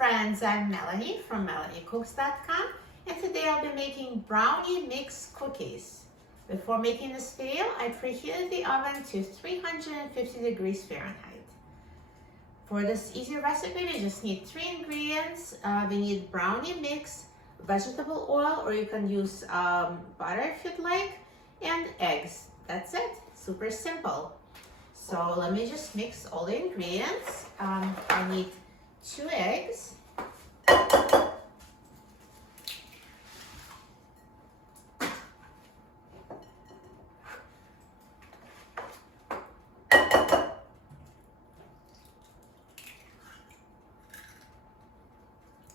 friends, I'm Melanie from MelanieCooks.com, and today I'll be making brownie mix cookies. Before making this video, I preheated the oven to 350 degrees Fahrenheit. For this easy recipe, we just need 3 ingredients. We need brownie mix, vegetable oil, or you can use butter if you'd like, and eggs. That's it, super simple. So let me just mix all the ingredients. I need 2 eggs.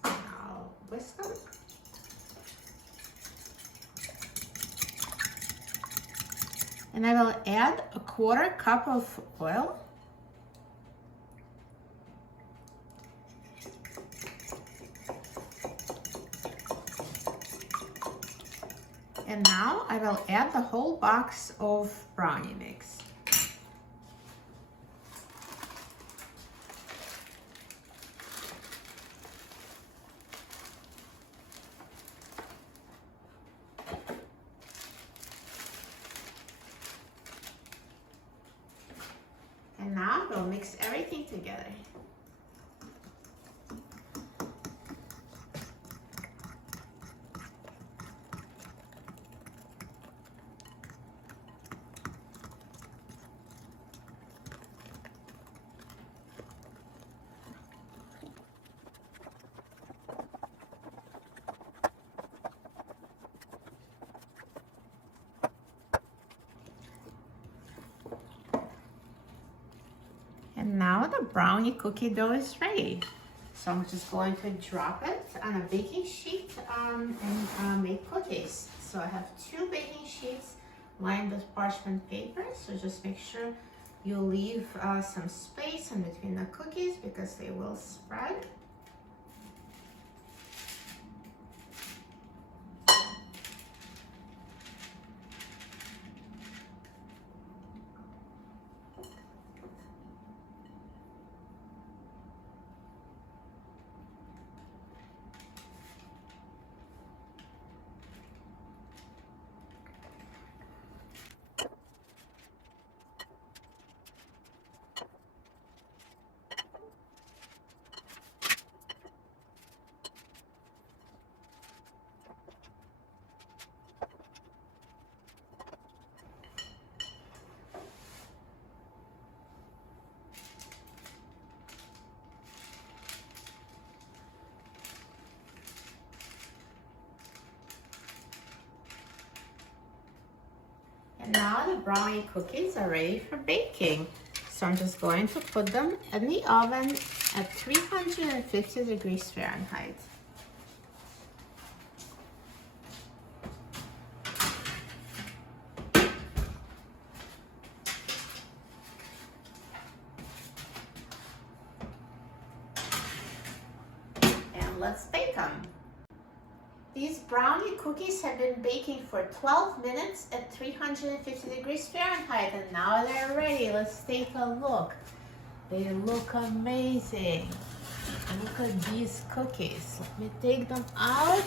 I'll whisk them. And I will add a 1/4 cup of oil. And now I will add the whole box of brownie mix. And now we'll mix everything together. And now the brownie cookie dough is ready. So I'm just going to drop it on a baking sheet and make cookies. So I have 2 baking sheets lined with parchment paper. So just make sure you leave some space in between the cookies because they will spread. And now the brownie cookies are ready for baking. So I'm just going to put them in the oven at 350 degrees Fahrenheit. And let's bake them. These brownie cookies have been baking for 12 minutes at 350 degrees Fahrenheit, and now they're ready. Let's take a look. They look amazing. Look at these cookies. Let me take them out.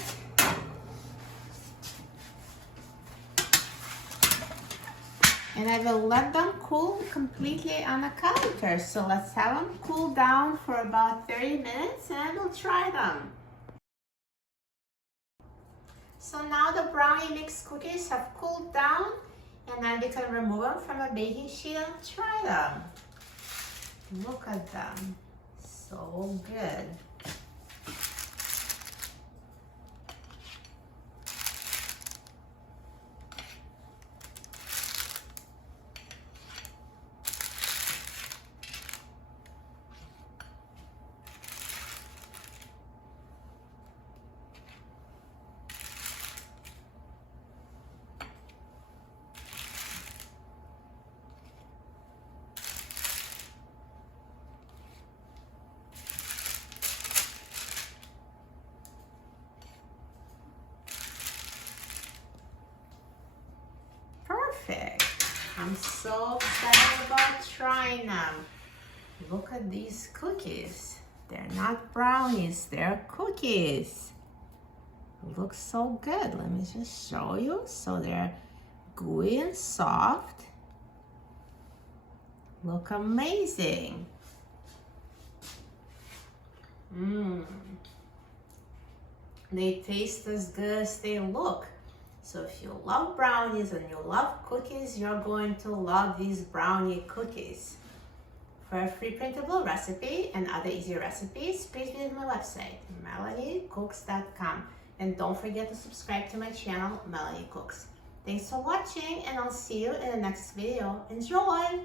And I will let them cool completely on the counter. So let's have them cool down for about 30 minutes and we'll try them. So now the brownie mix cookies have cooled down, and then we can remove them from a baking sheet and try them. Look at them, so good. Perfect. I'm so excited about trying them. Look at these cookies. They're not brownies, they're cookies. Looks so good. Let me just show you. So they're gooey and soft. Look amazing. They taste as good as they look. So if you love brownies and you love cookies, you're going to love these brownie cookies. For a free printable recipe and other easy recipes, please visit my website, melaниecooks.com. And don't forget to subscribe to my channel, Melanie Cooks. Thanks for watching, and I'll see you in the next video. Enjoy!